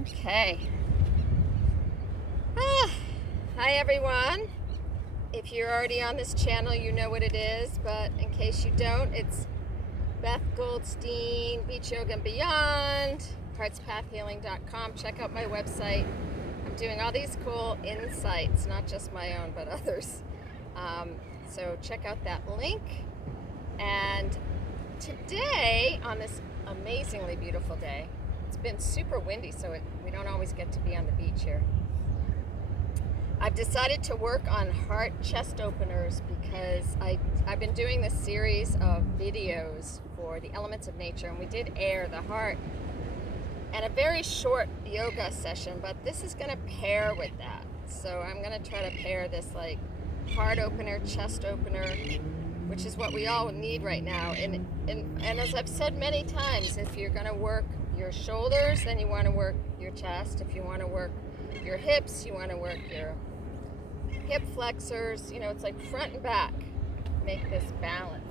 Okay. Hi everyone. If you're already on this channel, you know what it is, but in case you don't, it's Beth Goldstein, Beach Yoga and Beyond, heartspathhealing.com. Check out my website. I'm doing all these cool insights, not just my own, but others. So check out that link. And today, on this amazingly beautiful day, it's been super windy, so we don't always get to be on the beach here. I've decided to work on heart chest openers because I've been doing this series of videos for the elements of nature, and we did air the heart and a very short yoga session, but this is going to pair with that. So I'm going to try to pair this like heart opener, chest opener, which is what we all need right now. And as I've said many times, if you're going to work your shoulders, then you want to work your chest. If you want to work your hips, you want to work your hip flexors. You know, it's like front and back. Make this balance.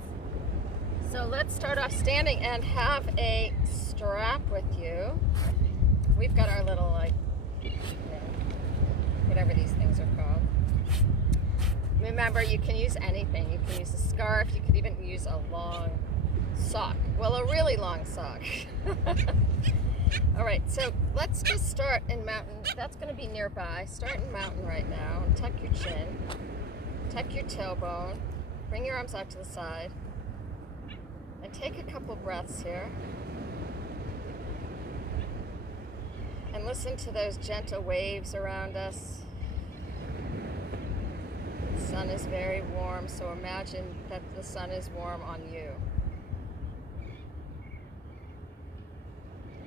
So let's start off standing and have a strap with you. We've got our little, like, whatever these things are called. Remember, you can use anything. You can use a scarf. You could even use a long sock. Well, a really long sock. All right, so let's just start in mountain. That's going to be nearby. Start in mountain right now. Tuck your chin. Tuck your tailbone. Bring your arms out to the side. And take a couple breaths here. And listen to those gentle waves around us. The sun is very warm, so imagine that the sun is warm on you.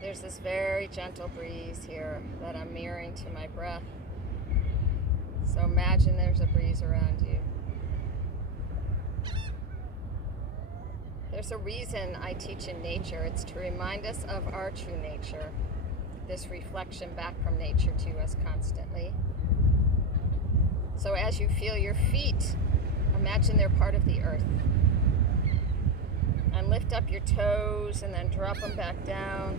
There's this very gentle breeze here that I'm mirroring to my breath. So imagine there's a breeze around you. There's a reason I teach in nature. It's to remind us of our true nature, this reflection back from nature to us constantly. So as you feel your feet, imagine they're part of the earth. And lift up your toes and then drop them back down.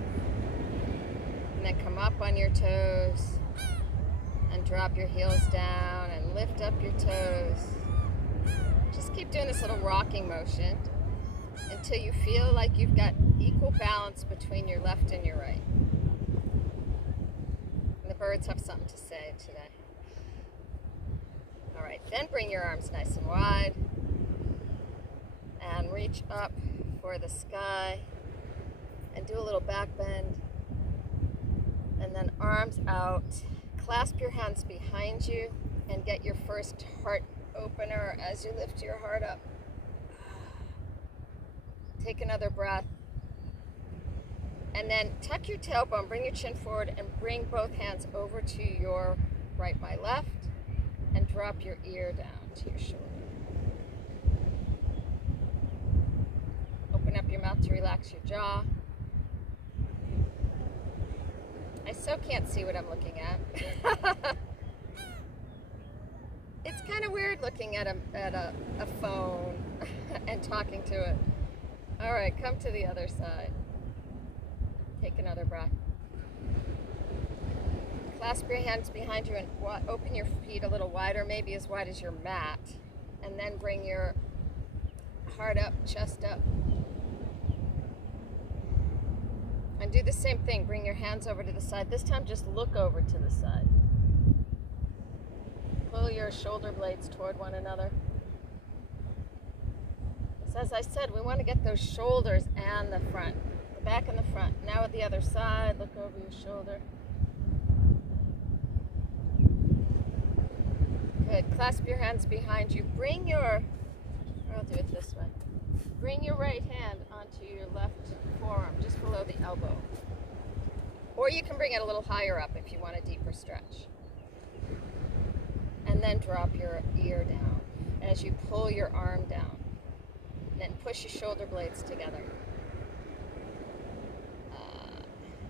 And then come up on your toes and drop your heels down and lift up your toes. Just keep doing this little rocking motion until you feel like you've got equal balance between your left and your right. And the birds have something to say today. All right, then bring your arms nice and wide and reach up for the sky and do a little back bend. And then arms out. Clasp your hands behind you and get your first heart opener as you lift your heart up. Take another breath. And then tuck your tailbone, bring your chin forward, and bring both hands over to your right, my left, and drop your ear down to your shoulder. Open up your mouth to relax your jaw. I so can't see what I'm looking at. It's kind of weird looking at a phone and talking to it. All right, come to the other side. Take another breath. Clasp your hands behind you and open your feet a little wider, maybe as wide as your mat. And then bring your heart up, chest up. And do the same thing. Bring your hands over to the side. This time just look over to the side. Pull your shoulder blades toward one another. So as I said, we want to get those shoulders and the front. The back and the front. Now at the other side, look over your shoulder. Good. Clasp your hands behind you. I'll do it this way. Bring your right hand onto your left forearm, just below the elbow. Or you can bring it a little higher up if you want a deeper stretch. And then drop your ear down as you pull your arm down. And then push your shoulder blades together.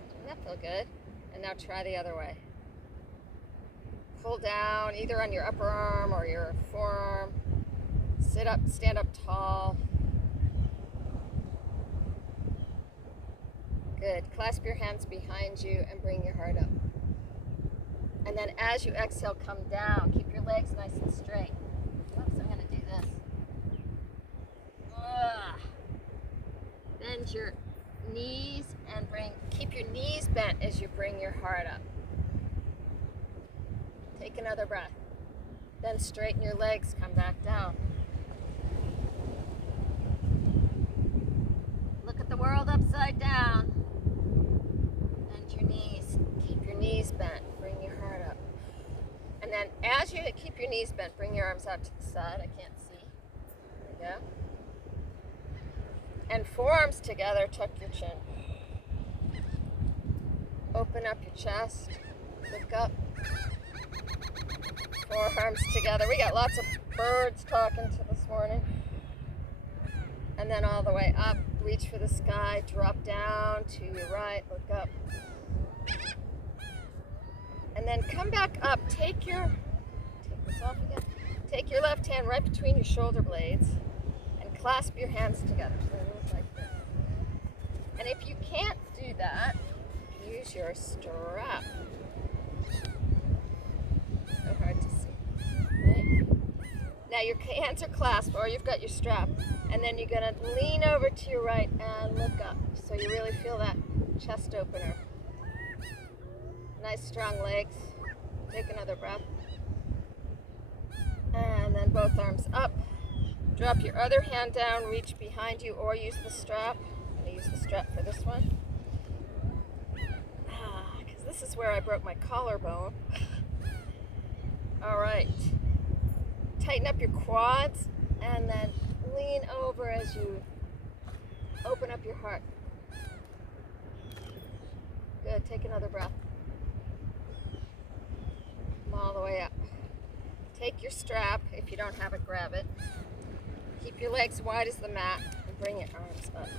Doesn't that feel good? And now try the other way. Pull down either on your upper arm or your forearm. Sit up, stand up tall. Good. Clasp your hands behind you and bring your heart up. And then as you exhale, come down. Keep your legs nice and straight. Oops, I'm going to do this. Bend your knees and keep your knees bent as you bring your heart up. Take another breath. Then straighten your legs, come back down. Look at the world upside down. Bend your knees. Keep your knees bent. Bring your heart up. And then as you keep your knees bent, bring your arms out to the side. I can't see. There you go. And forearms together, tuck your chin. Open up your chest. Look up. Forearms together. We got lots of birds talking to this morning. And then all the way up. Reach for the sky. Drop down to your right. Look up. And then come back up. Take this off again. Take your left hand right between your shoulder blades and clasp your hands together. So it looks like this. And if you can't do that, use your strap. So hard to see. Right? Now your hands are clasped, or you've got your strap, and then you're gonna lean over to your right and look up, so you really feel that chest opener. Nice strong legs. Take another breath. And then both arms up. Drop your other hand down, reach behind you, or use the strap. I'm gonna use the strap for this one. Because this is where I broke my collarbone. All right. Tighten up your quads and then lean over as you open up your heart. Good. Take another breath. Come all the way up. Take your strap. If you don't have it, grab it. Keep your legs wide as the mat and bring your arms up.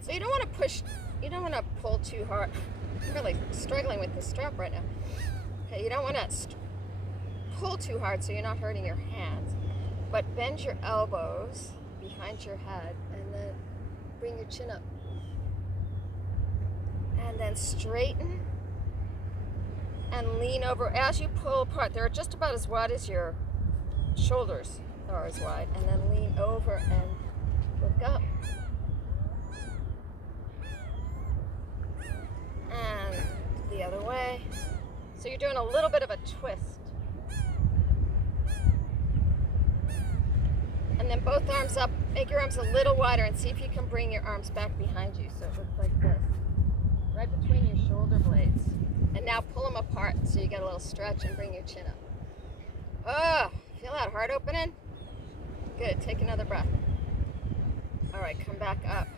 So you don't want to push, you don't want to pull too hard. I'm really struggling with this strap right now. Okay, you don't want to pull too hard so you're not hurting your hands. But bend your elbows behind your head and then bring your chin up. And then straighten and lean over. As you pull apart, they're just about as wide as your shoulders are as wide. And then lean over and look up. And the other way. So you're doing a little bit of a twist. And then both arms up. Make your arms a little wider and see if you can bring your arms back behind you. So it looks like this. Right between your shoulder blades. And now pull them apart so you get a little stretch and bring your chin up. Oh, feel that heart opening? Good, take another breath. All right, come back up.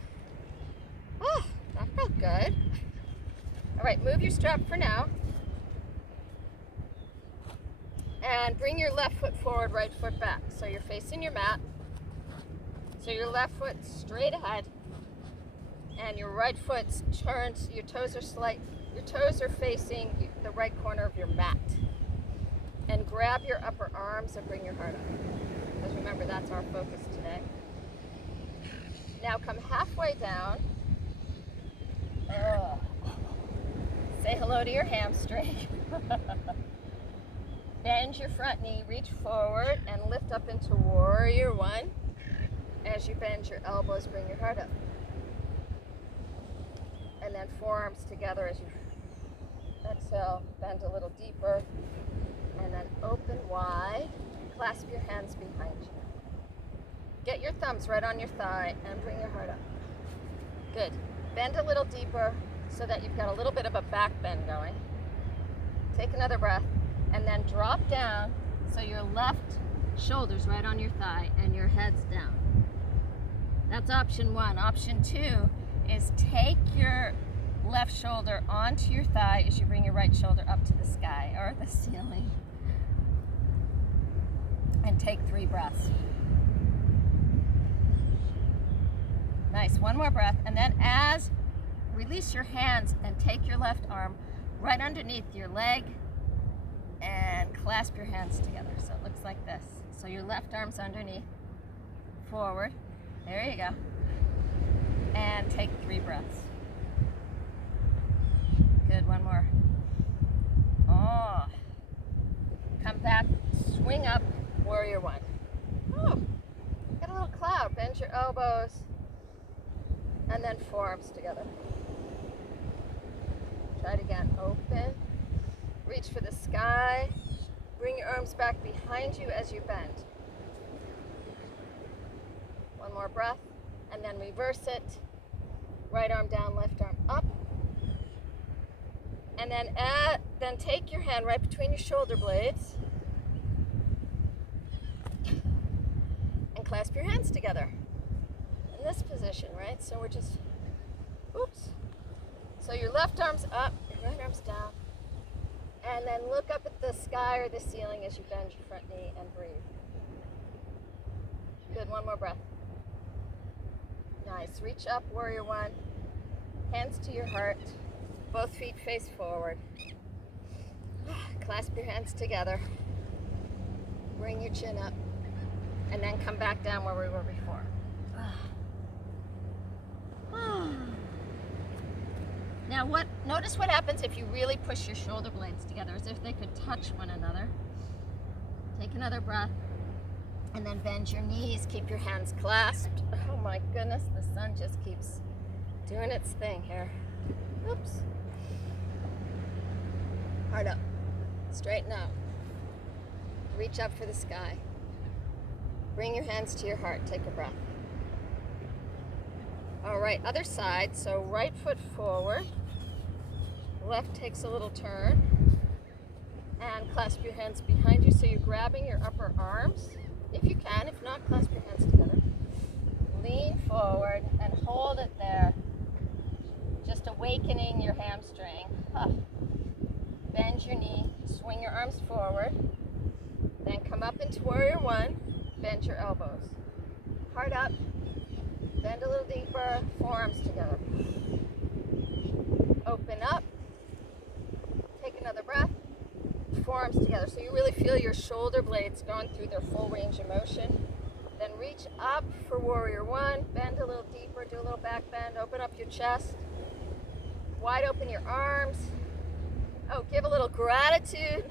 Oh, that felt good. All right, move your strap for now. And bring your left foot forward, right foot back. So you're facing your mat. So your left foot straight ahead. And your right foot's turned, your toes are facing the right corner of your mat. And grab your upper arms and bring your heart up. Because remember, that's our focus today. Now come halfway down. Say hello to your hamstring. Bend your front knee, reach forward, and lift up into warrior one. As you bend your elbows, bring your heart up. And then forearms together as you exhale, bend a little deeper, and then open wide, clasp your hands behind you. Get your thumbs right on your thigh and bring your heart up. Good. Bend a little deeper so that you've got a little bit of a back bend going. Take another breath, and then drop down so your left shoulder's right on your thigh and your head's down. That's option one. Option two is take your left shoulder onto your thigh as you bring your right shoulder up to the sky or the ceiling. And take 3 breaths. Nice, one more breath. And then release your hands and take your left arm right underneath your leg and clasp your hands together. So it looks like this. So your left arm's underneath, forward. There you go. and take 3 breaths. Good, one more. Oh. Come back, swing up, warrior one. Oh, get a little cloud. Bend your elbows, and then forearms together. Try it again. Open. Reach for the sky. Bring your arms back behind you as you bend. One more breath, and then reverse it. Right arm down, left arm up. And then take your hand right between your shoulder blades and clasp your hands together in this position, right? So we're just, oops. So your left arm's up, your right arm's down. And then look up at the sky or the ceiling as you bend your front knee and breathe. Good, one more breath. Nice, reach up, warrior one. Hands to your heart, both feet face forward. Clasp your hands together. Bring your chin up. And then come back down where we were before. Now notice what happens if you really push your shoulder blades together, as if they could touch one another. Take another breath, and then bend your knees, keep your hands clasped. Oh my goodness, the sun just keeps doing its thing here. Oops. Hard up, straighten out. Reach up for the sky. Bring your hands to your heart, take a breath. All right, other side, so right foot forward, left takes a little turn, and clasp your hands behind you so you're grabbing your upper arms, if you can. If not, clasp your hands together. Lean forward and hold it there, just awakening your hamstring. Bend your knee, swing your arms forward, then come up into warrior one, bend your elbows. Heart up. Bend a little deeper, forearms together. Open up. Take another breath. Forearms together. So you really feel your shoulder blades going through their full range of motion. Then reach up for warrior one. Bend a little deeper. Do a little back bend. Open up your chest. Wide open your arms. Oh, give a little gratitude.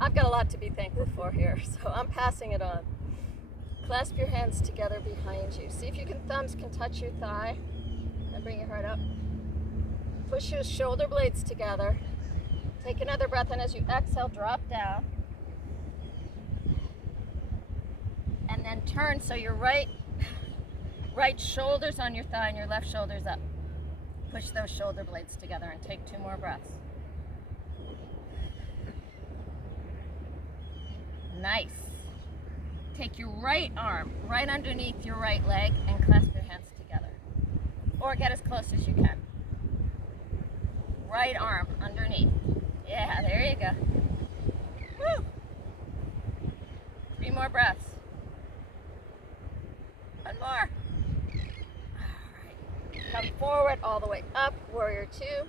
I've got a lot to be thankful for here, so I'm passing it on. Clasp your hands together behind you. See if your thumbs can touch your thigh, and bring your heart up. Push your shoulder blades together. Take another breath, and as you exhale, drop down. And then turn so your right shoulder's on your thigh and your left shoulder's up. Push those shoulder blades together and take 2 more breaths. Nice. Take your right arm right underneath your right leg and clasp your hands together. Or get as close as you can. Right arm underneath. Yeah, there you go. Woo! 3 more breaths. 1 more. All right. Come forward all the way up, warrior two.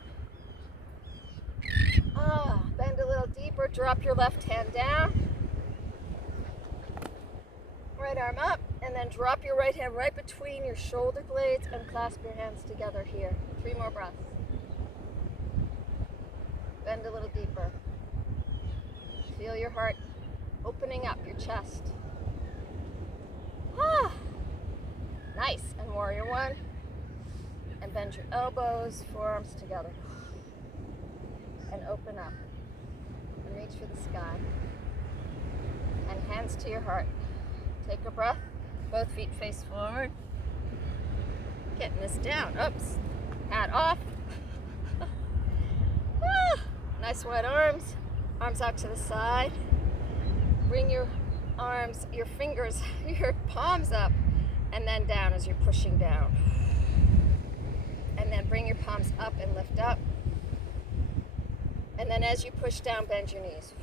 Bend a little deeper, drop your left hand down. Right arm up, and then drop your right hand right between your shoulder blades and clasp your hands together here. 3 more breaths. Bend a little deeper. Feel your heart opening up, your chest. Nice. And warrior one. And bend your elbows, forearms together. And open up. And reach for the sky. And hands to your heart. Take a breath, both feet face forward. Getting this down. Oops. Hat off. Nice wide arms. Arms out to the side. Bring your arms, your fingers, your palms up and then down as you're pushing down. And then bring your palms up and lift up. And then as you push down, bend your knees.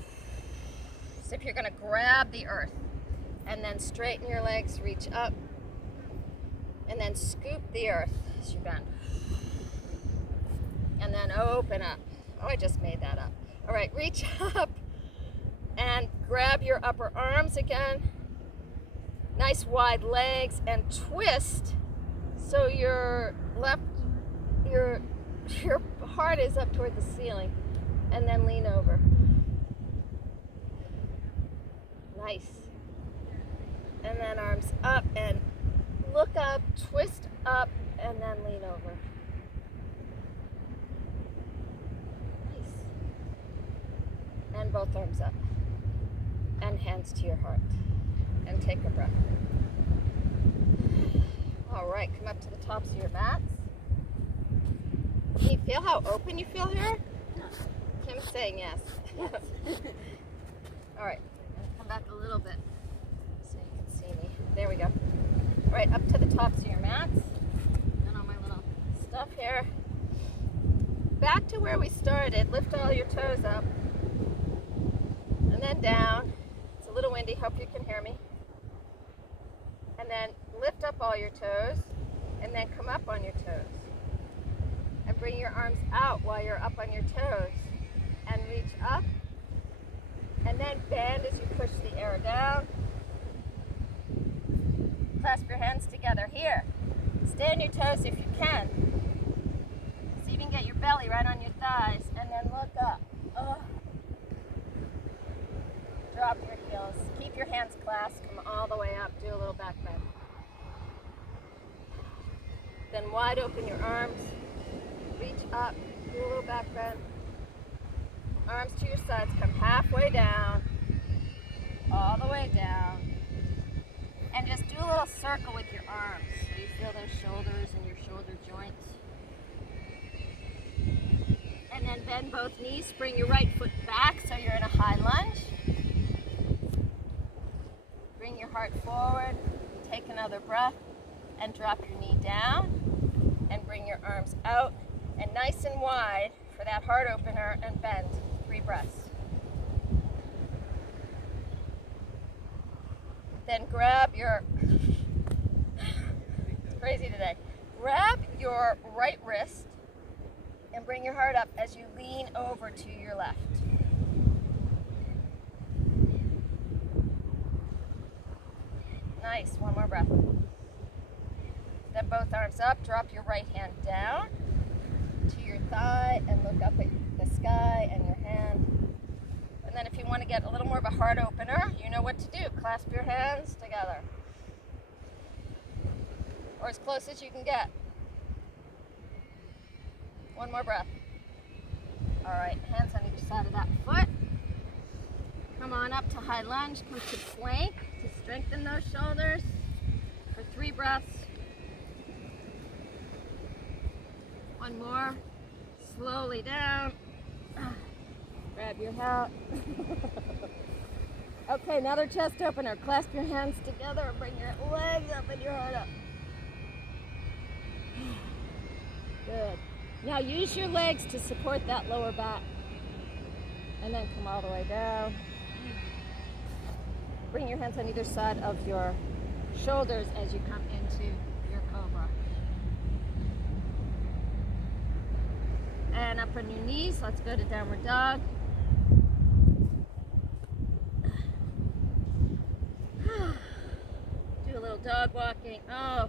As if you're going to grab the earth. And then straighten your legs, reach up, and then scoop the earth as you bend. And then open up. Oh, I just made that up. All right, reach up and grab your upper arms again. Nice wide legs and twist So your heart is up toward the ceiling, and then lean over. Nice. And then arms up and look up, twist up, and then lean over. Nice. And both arms up. And hands to your heart. And take a breath. All right, come up to the tops of your mats. Can you feel how open you feel here? Kim's saying yes. All right, come back a little bit so you can see me. There we go. All right, up to the tops of your mats. And all my little stuff here. Back to where we started. Lift all your toes up. And then down. It's a little windy. Hope you can hear me. And then lift up all your toes. And then come up on your toes. And bring your arms out while you're up on your toes. And reach up. And then bend as you push the air down. Clasp your hands together here. Stay on your toes if you can. So you can get your belly right on your thighs. And then look up. Drop your heels. Keep your hands clasped. Come all the way up. Do a little back bend. Then wide open your arms. Reach up. Do a little back bend. Arms to your sides. Come halfway down. All the way down. And just do a little circle with your arms. So you feel those shoulders and your shoulder joints. And then bend both knees. Bring your right foot back so you're in a high lunge. Bring your heart forward. Take another breath. And drop your knee down. And bring your arms out. And nice and wide for that heart opener and bend. 3 breaths. Then grab your, it's crazy today. Grab your right wrist and bring your heart up as you lean over to your left. Nice, one more breath. Then both arms up, drop your right hand down to your thigh and look up at the sky and your hand. And then if you want to get a little more of a heart opener, you know what to do. Clasp your hands together. Or as close as you can get. One more breath. All right, hands on either side of that foot. Come on up to high lunge. Come to plank to strengthen those shoulders for 3 breaths. One more. Slowly down. Grab your hat. Okay, another chest opener. Clasp your hands together and bring your legs up and your heart up. Good. Now use your legs to support that lower back. And then come all the way down. Bring your hands on either side of your shoulders as you come into your cobra. And up on your knees, let's go to downward dog. Do a little dog walking. Oh,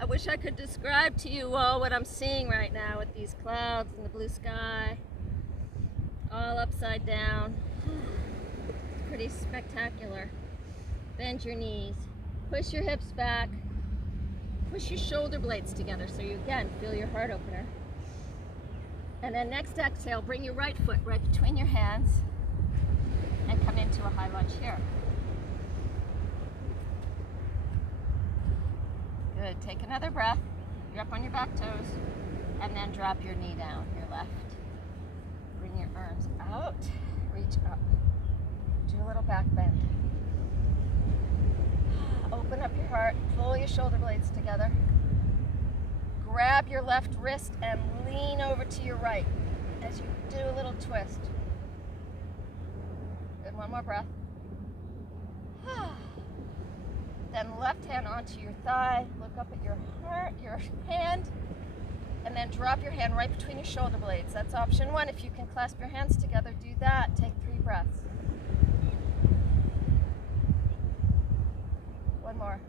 I wish I could describe to you all what I'm seeing right now with these clouds and the blue sky. All upside down. It's pretty spectacular. Bend your knees. Push your hips back. Push your shoulder blades together so you again feel your heart opener. And then next exhale, bring your right foot right between your hands and come into a high lunge here. Good, take another breath. You're up on your back toes and then drop your knee down, your left. Bring your arms out, reach up. Do a little back bend. Open up your heart, pull your shoulder blades together. Grab your left wrist and lean over to your right as you do a little twist. Good, one more breath. Then left hand onto your thigh, look up at your heart, your hand, and then drop your hand right between your shoulder blades. That's option 1. If you can clasp your hands together, do that. Take 3 breaths. One more.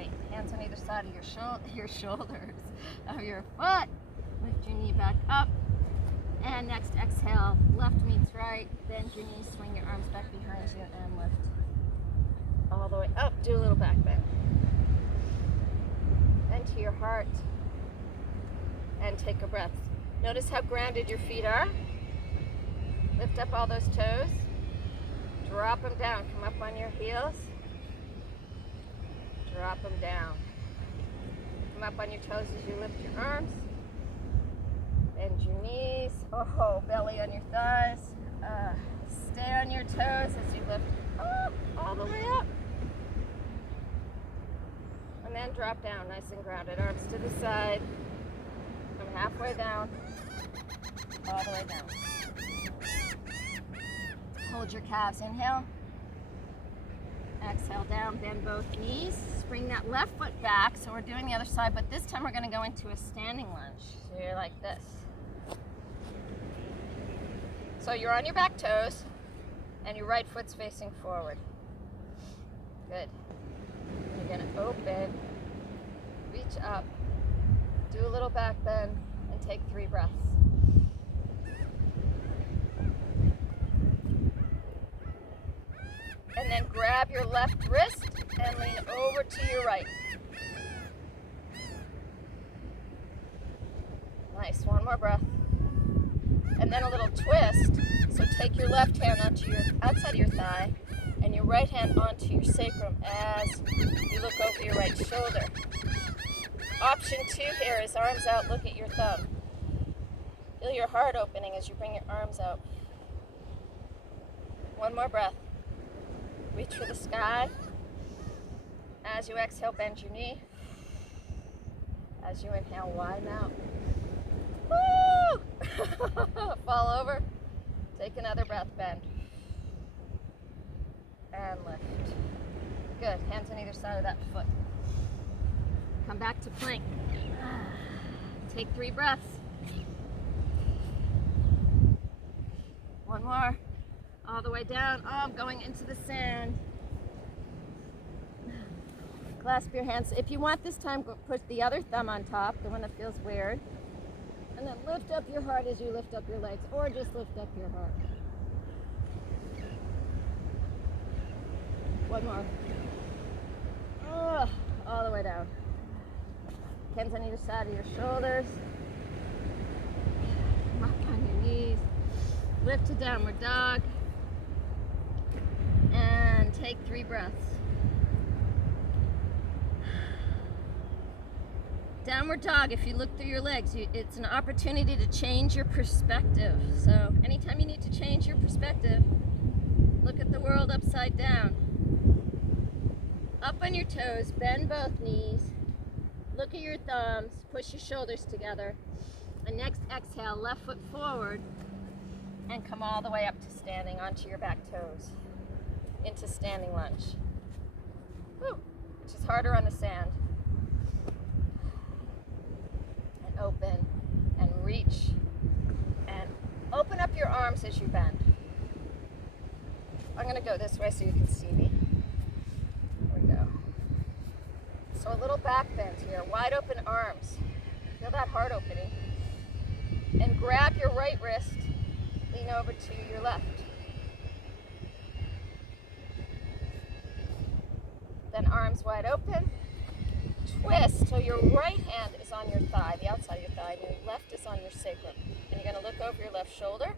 Great. Hands on either side of your shoulders of your foot. Lift your knee back up. And next exhale, left meets right. Bend your knees, swing your arms back behind you, and lift all the way up. Do a little back bend. And to your heart. And take a breath. Notice how grounded your feet are. Lift up all those toes. Drop them down. Come up on your heels. Drop them down. Come up on your toes as you lift your arms. Bend your knees. Oh, belly on your thighs. Stay on your toes as you lift up, all the way up. And then drop down, nice and grounded. Arms to the side. Come halfway down. All the way down. Hold your calves. Inhale. Exhale down, bend both knees. Bring that left foot back. So we're doing the other side, but this time we're going to go into a standing lunge. So you're like this. So you're on your back toes, and your right foot's facing forward. Good. You're going to open, reach up, do a little back bend, and take 3 breaths. And then grab your left wrist and lean over to your right. Nice, one more breath. And then a little twist. So take your left hand onto your outside of your thigh and your right hand onto your sacrum as you look over your right shoulder. Option 2 here is arms out, look at your thumb. Feel your heart opening as you bring your arms out. One more breath. Reach for the sky. As you exhale, bend your knee. As you inhale, widen out. Woo! Fall over. Take another breath, bend. And lift. Good. Hands on either side of that foot. Come back to plank. Take 3 breaths. One more. All the way down. Oh, I'm going into the sand. Clasp your hands. If you want this time, put the other thumb on top, the one that feels weird. And then lift up your heart as you lift up your legs, or just lift up your heart. One more. All the way down. Hands on either side of your shoulders. Come up on your knees. Lift to downward dog. And take 3 breaths. Downward dog, if you look through your legs, it's an opportunity to change your perspective. So anytime you need to change your perspective, look at the world upside down. Up on your toes, bend both knees, look at your thumbs, push your shoulders together, and next exhale, left foot forward, and come all the way up to standing onto your back toes, into standing lunge. Woo, which is harder on the sand. And open, and reach, and open up your arms as you bend. I'm gonna go this way so you can see me. There we go. So a little back bend here, wide open arms. Feel that heart opening. And grab your right wrist, lean over to your left. Then arms wide open. Twist so your right hand is on your thigh, the outside of your thigh, and your left is on your sacrum. And you're going to look over your left shoulder.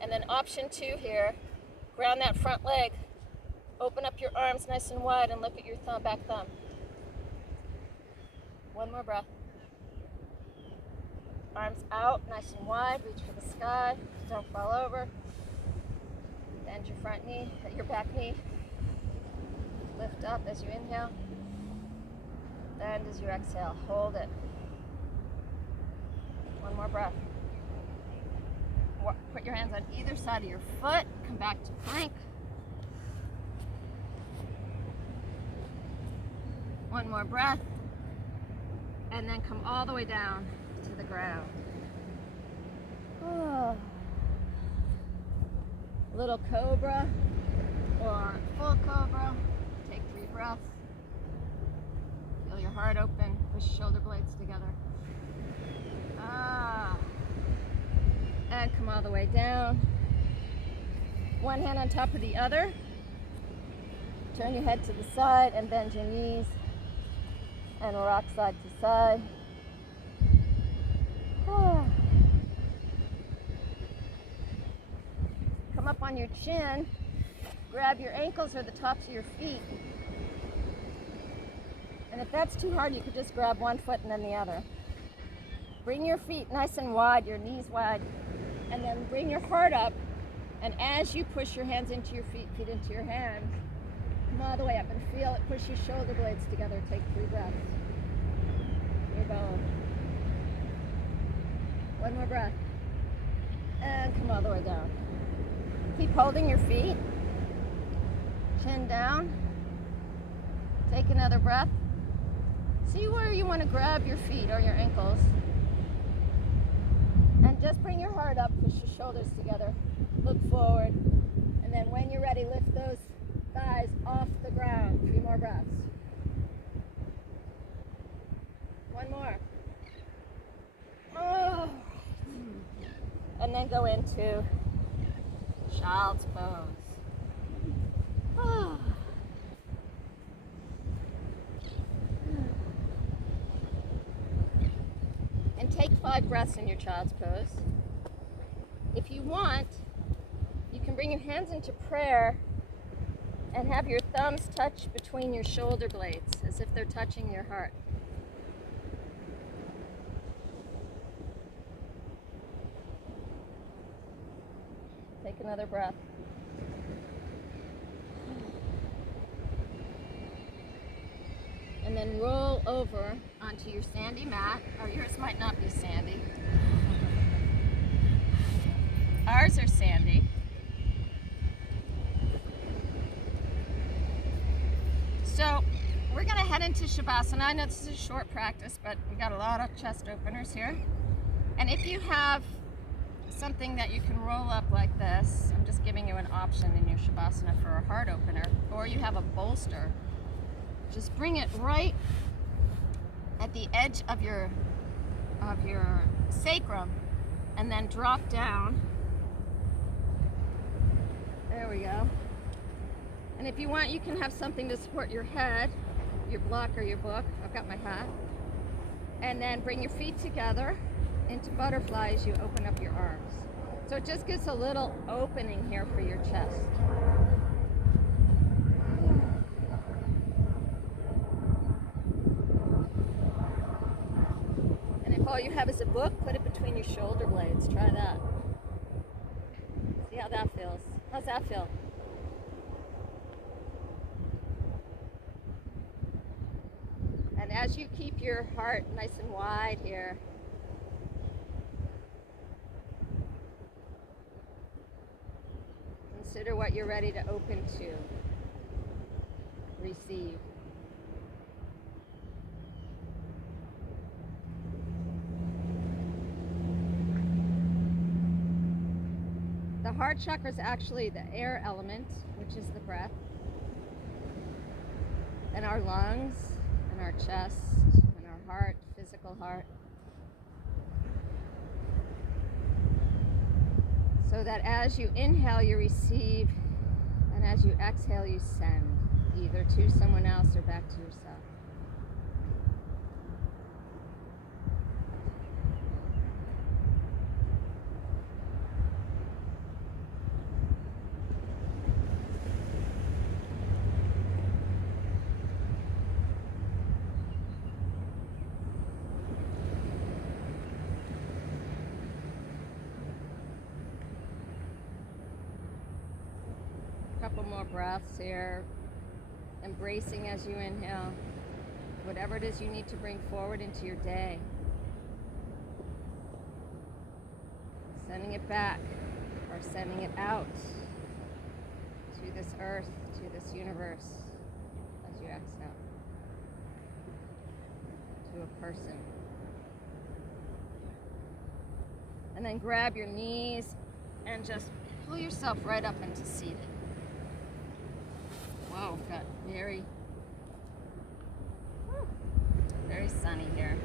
And then option 2 here, ground that front leg. Open up your arms nice and wide and look at your back thumb. One more breath. Arms out, nice and wide, reach for the sky, don't fall over. Bend your front knee, your back knee. Lift up as you inhale. Bend as you exhale, hold it. One more breath. Put your hands on either side of your foot, come back to plank. One more breath. And then come all the way down to the ground. Oh. Little cobra or full cobra. Take 3 breaths. Feel your heart open. Push shoulder blades together. And come all the way down. One hand on top of the other. Turn your head to the side and bend your knees. And rock side to side. Come up on your chin. Grab your ankles or the tops of your feet. And if that's too hard, you could just grab one foot and then the other. Bring your feet nice and wide, your knees wide, and then bring your heart up. And as you push your hands into your feet, feet into your hands, come all the way up and feel it. Push your shoulder blades together. Take 3 breaths. Here you go. One more breath. And come all the way down. Keep holding your feet. Chin down. Take another breath. See where you want to grab your feet or your ankles. And just bring your heart up, push your shoulders together, look forward. And then when you're ready, lift those thighs off the ground. 3 more breaths. One more. Oh. And then go into child's pose. Oh. And take 5 breaths in your child's pose. If you want, you can bring your hands into prayer and have your thumbs touch between your shoulder blades as if they're touching your heart. Take another breath. And then roll over onto your sandy mat, or yours might not be sandy. Ours are sandy. So we're going to head into Shavasana. I know this is a short practice, but we've got a lot of chest openers here. And if you have something that you can roll up like this, I'm just giving you an option in your Shavasana for a heart opener, or you have a bolster, just bring it right at the edge of your sacrum and then drop down. There we go. And if you want, you can have something to support your head, your block or your book. I've got my hat. And then bring your feet together into butterfly as you open up your arms. So it just gives a little opening here for your chest. All you have is a book, put it between your shoulder blades. Try that. See how that feels. How's that feel? And as you keep your heart nice and wide here, consider what you're ready to open to, receive. The heart chakra is actually the air element, which is the breath, and our lungs, and our chest, and our heart, physical heart. So that as you inhale, you receive, and as you exhale, you send, either to someone else or back to yourself. Couple more breaths here, embracing as you inhale whatever it is you need to bring forward into your day, sending it back or sending it out to this earth, to this universe as you exhale, to a person. And then grab your knees and just pull yourself right up into seated. Wow, got very Very sunny here.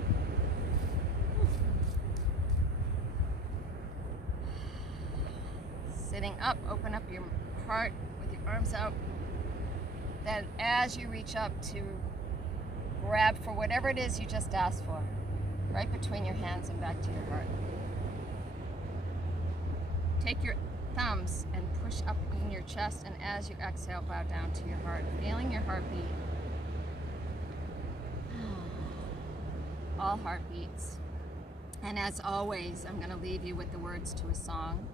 Sitting up, open up your heart with your arms out. Then as you reach up to grab for whatever it is you just asked for, right between your hands and back to your heart. Take your thumbs and push up in your chest, and as you exhale, bow down to your heart, feeling your heartbeat. All heartbeats. And as always, I'm going to leave you with the words to a song.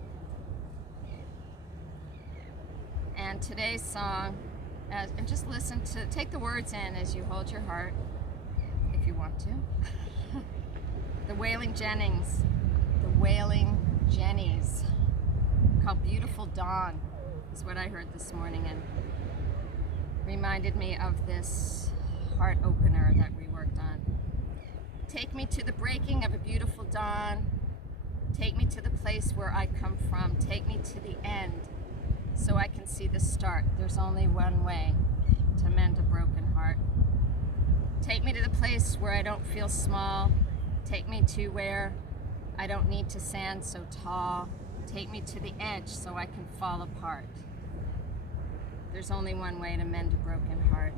And today's song, and just take the words in as you hold your heart, if you want to. The Wailing Jennies, called Beautiful Dawn, is what I heard this morning, and reminded me of this heart opener that we worked on. Take me to the breaking of a beautiful dawn. Take me to the place where I come from. Take me to the end so I can see the start. There's only one way to mend a broken heart. Take me to the place where I don't feel small. Take me to where I don't need to stand so tall. Take me to the edge so I can fall apart. There's only one way to mend a broken heart.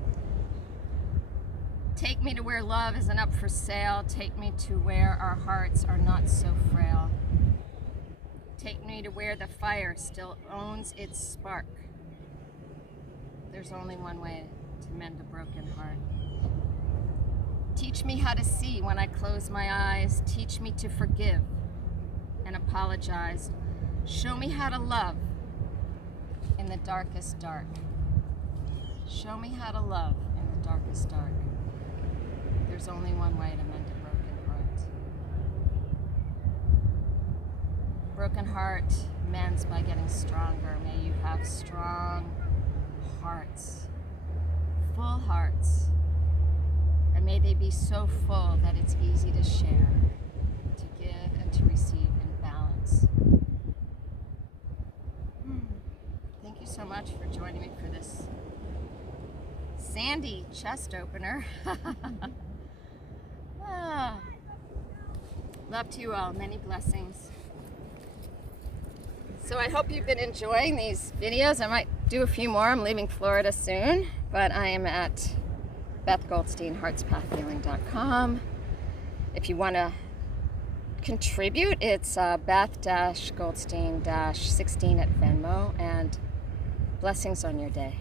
Take me to where love isn't up for sale. Take me to where our hearts are not so frail. Take me to where the fire still owns its spark. There's only one way to mend a broken heart. Teach me how to see when I close my eyes. Teach me to forgive and apologize. Show me how to love in the darkest dark. Show me how to love in the darkest dark. There's only one way to mend a broken heart. Broken heart mends by getting stronger. May you have strong hearts, full hearts, and may they be so full that it's easy to share, to give and to receive in balance. Thank you so much for joining me for this sandy chest opener. Love to you all. Many blessings. So I hope you've been enjoying these videos. I might do a few more. I'm leaving Florida soon, but I am at Beth Goldstein, heartspathhealing.com. If you want to contribute, it's Beth-Goldstein-16 at Venmo, and blessings on your day.